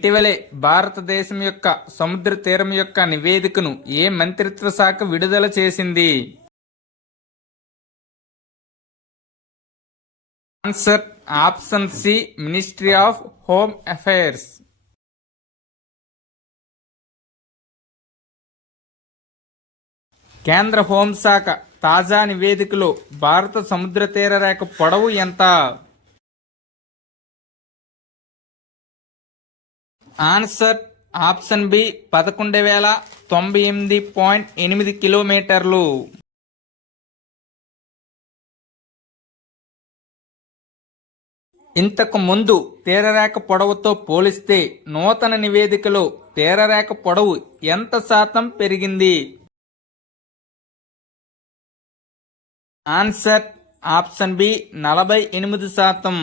ఇటీవలే భారతదేశం యొక్క సముద్ర తీరం యొక్క నివేదికను ఏ మంత్రిత్వ శాఖ విడుదల చేసింది? Answer option C, ministry of home affairs. కేంద్ర హోంశాఖ తాజా నివేదికలో భారత సముద్ర తీర రేఖ పొడవు ఎంత? ఆన్సర్ ఆప్షన్ బి, 11,098.8 కిలోమీటర్లు. ఇంతకు ముందు తీరరేఖ పొడవుతో పోలిస్తే నూతన నివేదికలో తీరరేఖ పొడవు ఎంత శాతం పెరిగింది? Answer option B, 48%.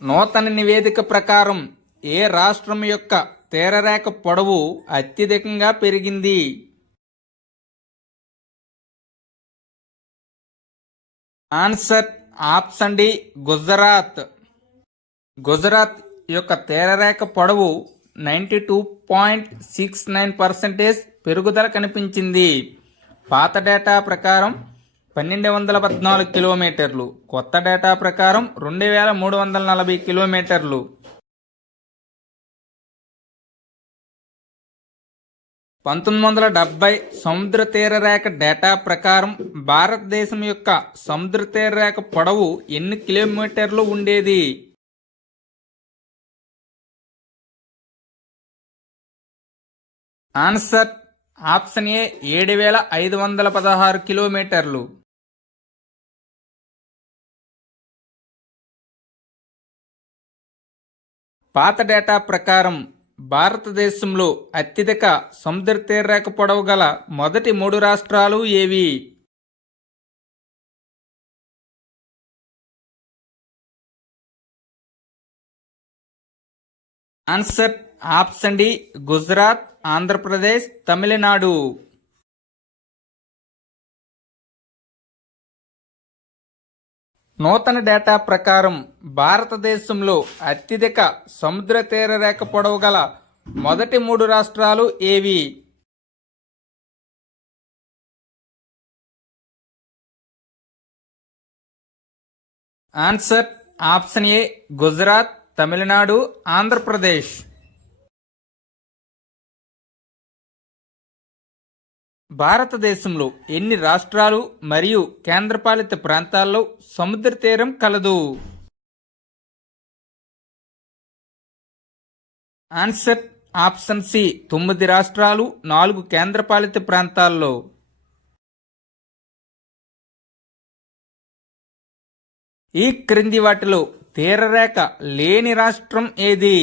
నూతన నివేదిక ప్రకారం ఏ రాష్ట్రం యొక్క తీరరేఖ పొడవు అత్యధికంగా పెరిగింది? Answer option D, Gujarat. Gujarat యొక్క తీరరేఖ పొడవు 92.69% పెరుగుదల కనిపించింది. పాత డేటా ప్రకారం 1214 కిలోమీటర్లు, కొత్త డేటా ప్రకారం 2340 కిలోమీటర్లు. 1970 సముద్ర తీర రేఖ డేటా ప్రకారం భారతదేశం యొక్క సముద్ర తీర రేఖ పొడవు ఎన్ని కిలోమీటర్లు ఉండేది? ఆన్సర్ ఆప్షన్ ఏ, 7,516 కిలోమీటర్లు. పాత డేటా ప్రకారం భారతదేశంలో అత్యధిక సముద్ర తీరరేఖ పొడవు గల మొదటి 3 రాష్ట్రాలు ఏవి? Answer option D, Gujarat, Andhra Pradesh, Tamil Nadu. నూతన డేటా ప్రకారం భారతదేశంలో అత్యధిక సముద్ర తీర రేఖ పొడవు గల మొదటి 3 రాష్ట్రాలు ఏవి? Answer option A, Gujarat, Tamil Nadu, Andhra Pradesh. భారతదేశంలో ఎన్ని రాష్ట్రాలు మరియు కేంద్రపాలిత ప్రాంతాల్లో సముద్ర తీరం కలదు? ఆన్సర్ ఆప్షన్ సి, 9 రాష్ట్రాలు, 4 కేంద్రపాలిత ప్రాంతాల్లో. ఈ క్రింది వాటిలో తీరరేఖ లేని రాష్ట్రం ఏది?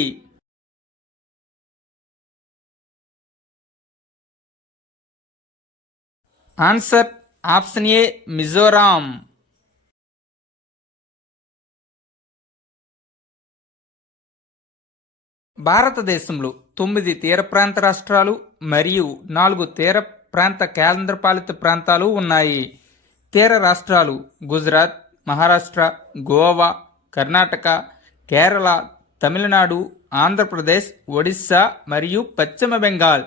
Answer option A, Mizoram. భారతదేశంలో 9 తీర ప్రాంత రాష్ట్రాలు మరియు 4 తీర ప్రాంత కేంద్రపాలిత ప్రాంతాలు ఉన్నాయి. తీర రాష్ట్రాలు గుజరాత్, మహారాష్ట్ర, గోవా, కర్ణాటక, కేరళ, తమిళనాడు, ఆంధ్రప్రదేశ్, ఒడిశా మరియు పశ్చిమ బెంగాల్.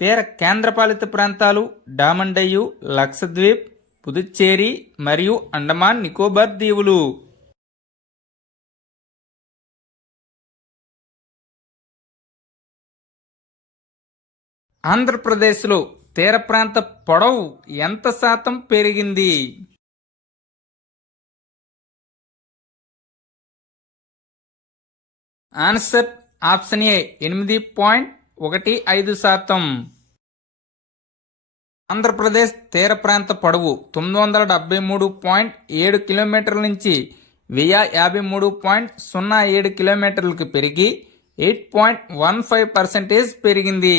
తీర కేంద్రపాలిత ప్రాంతాలు డామండయ్యు, లక్షద్వీప్, పుదుచ్చేరి మరియు అండమాన్ నికోబార్ దీవులు. ఆంధ్రప్రదేశ్లో తీర ప్రాంత పొడవు ఎంత శాతం పెరిగింది? Answer option A, 8.15%. ఆంధ్రప్రదేశ్ తీర ప్రాంత పొడవు 973.7 కిలోమీటర్ల నుంచి 1053.07 కిలోమీటర్లకు పెరిగి 8.15% పెరిగింది.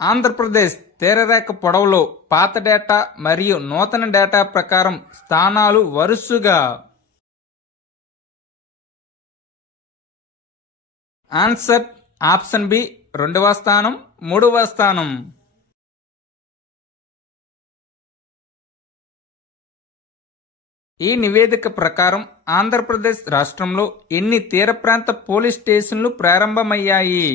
ఆంధ్రప్రదేశ్ తీరరేఖ పొడవులో పాత డేటా మరియు నూతన డేటా ప్రకారం స్థానాలు వరుసగా. ఆన్సర్ ఆప్షన్ బి, 2వ స్థానం, 3వ స్థానం. ఈ నివేదిక ప్రకారం ఆంధ్రప్రదేశ్ రాష్ట్రంలో ఎన్ని తీర ప్రాంత పోలీస్ స్టేషన్లు ప్రారంభమయ్యాయి?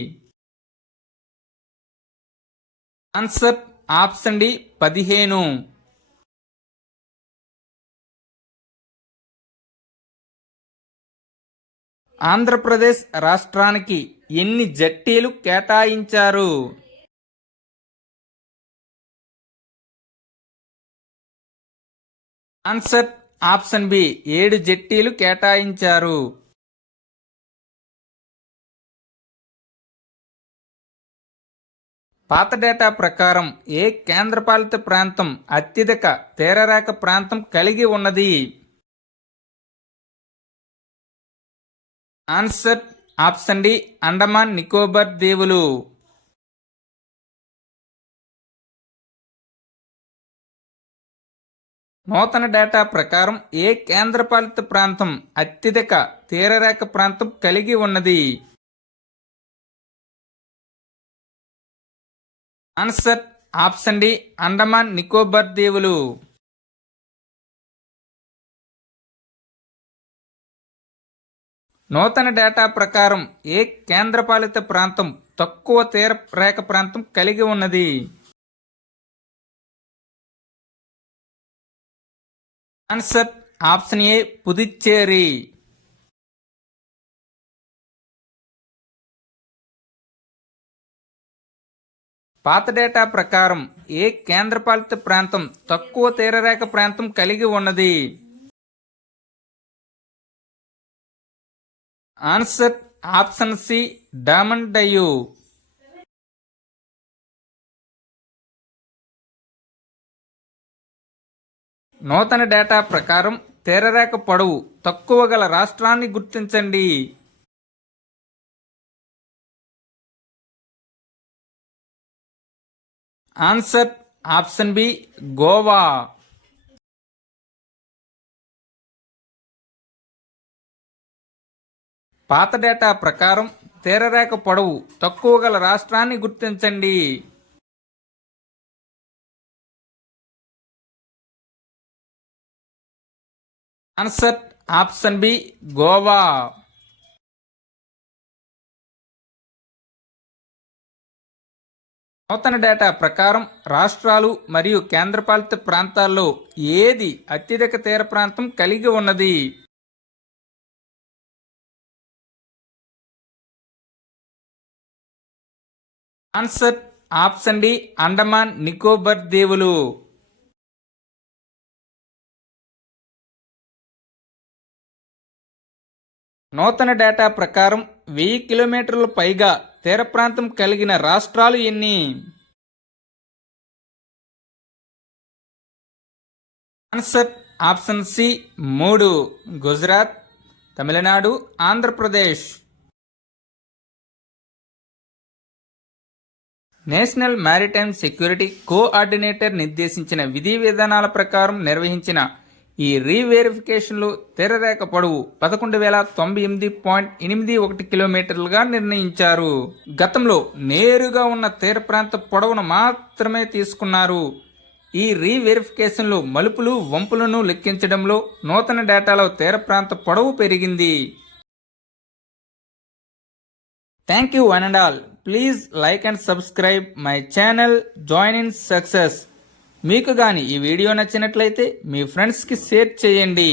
Answer option D 15. ఆంధ్రప్రదేశ్ రాష్ట్రానికి ఎన్ని జట్టీలు కేటాయించారు? ఆన్సర్ ఆప్షన్ బి 7 జట్టీలు కేటాయించారు. పాత డేటా ప్రకారం ఏ కేంద్రపాలిత ప్రాంతం అత్యధిక తీరరేఖ ప్రాంతం కలిగి ఉన్నది? Answer option D Andaman Nicobar దీవులు. నూతన డేటా ప్రకారం ఏ కేంద్రపాలిత ప్రాంతం అత్యధిక తీరరేఖ ప్రాంతం కలిగి ఉన్నది? Answer option D Andaman Nicobar దీవులు. నూతన డేటా ప్రకారం ఏ కేంద్రపాలిత ప్రాంతం తక్కువ తీర రేఖ ప్రాంతం కలిగి ఉన్నది? Answer option A Puducherry. పాత డేటా ప్రకారం ఏ కేంద్రపాలిత ప్రాంతం తక్కువ తీరరేఖ ప్రాంతం కలిగి ఉన్నది? Answer option C Daman Diu. నూతన డేటా ప్రకారం తీరరేఖ పొడవు తక్కువ గల రాష్ట్రాన్ని గుర్తించండి. Answer option B Goa. పాత డేటా ప్రకారం తీరరేఖ పొడవు తక్కువ గల రాష్ట్రాన్ని గుర్తించండి. Answer option B Goa. నూతన డేటా ప్రకారం రాష్ట్రాలు మరియు కేంద్రపాలిత ప్రాంతాల్లో ఏది అత్యధిక తీర ప్రాంతం కలిగి ఉన్నది? Answer option D Andaman Nicobar దీవులు. నూతన డేటా ప్రకారం 1000 కిలోమీటర్ల పైగా తీర ప్రాంతం కలిగిన రాష్ట్రాలు ఎన్ని? Answer option C 3. Gujarat, Tamil Nadu, Andhra Pradesh. National maritime security coordinator నిర్దేశించిన విధి విధానాల ప్రకారం నిర్వహించిన ఈ రీవెరిఫికేషన్లో తీరరేఖ పొడవు 11,098.81 కిలోమీటర్లుగా నిర్ణయించారు. గతంలో నేరుగా ఉన్న తీర ప్రాంత పొడవును మాత్రమే తీసుకున్నారు. ఈ రీవెరిఫికేషన్లో మలుపులు వంపులను లెక్కించడంలో నూతన డేటాలో తీర ప్రాంత పొడవు పెరిగింది. Thank you one and all. Please like and subscribe my channel join in success. మీకు గాని ఈ వీడియో నచ్చినట్లయితే మీ ఫ్రెండ్స్కి షేర్ చేయండి.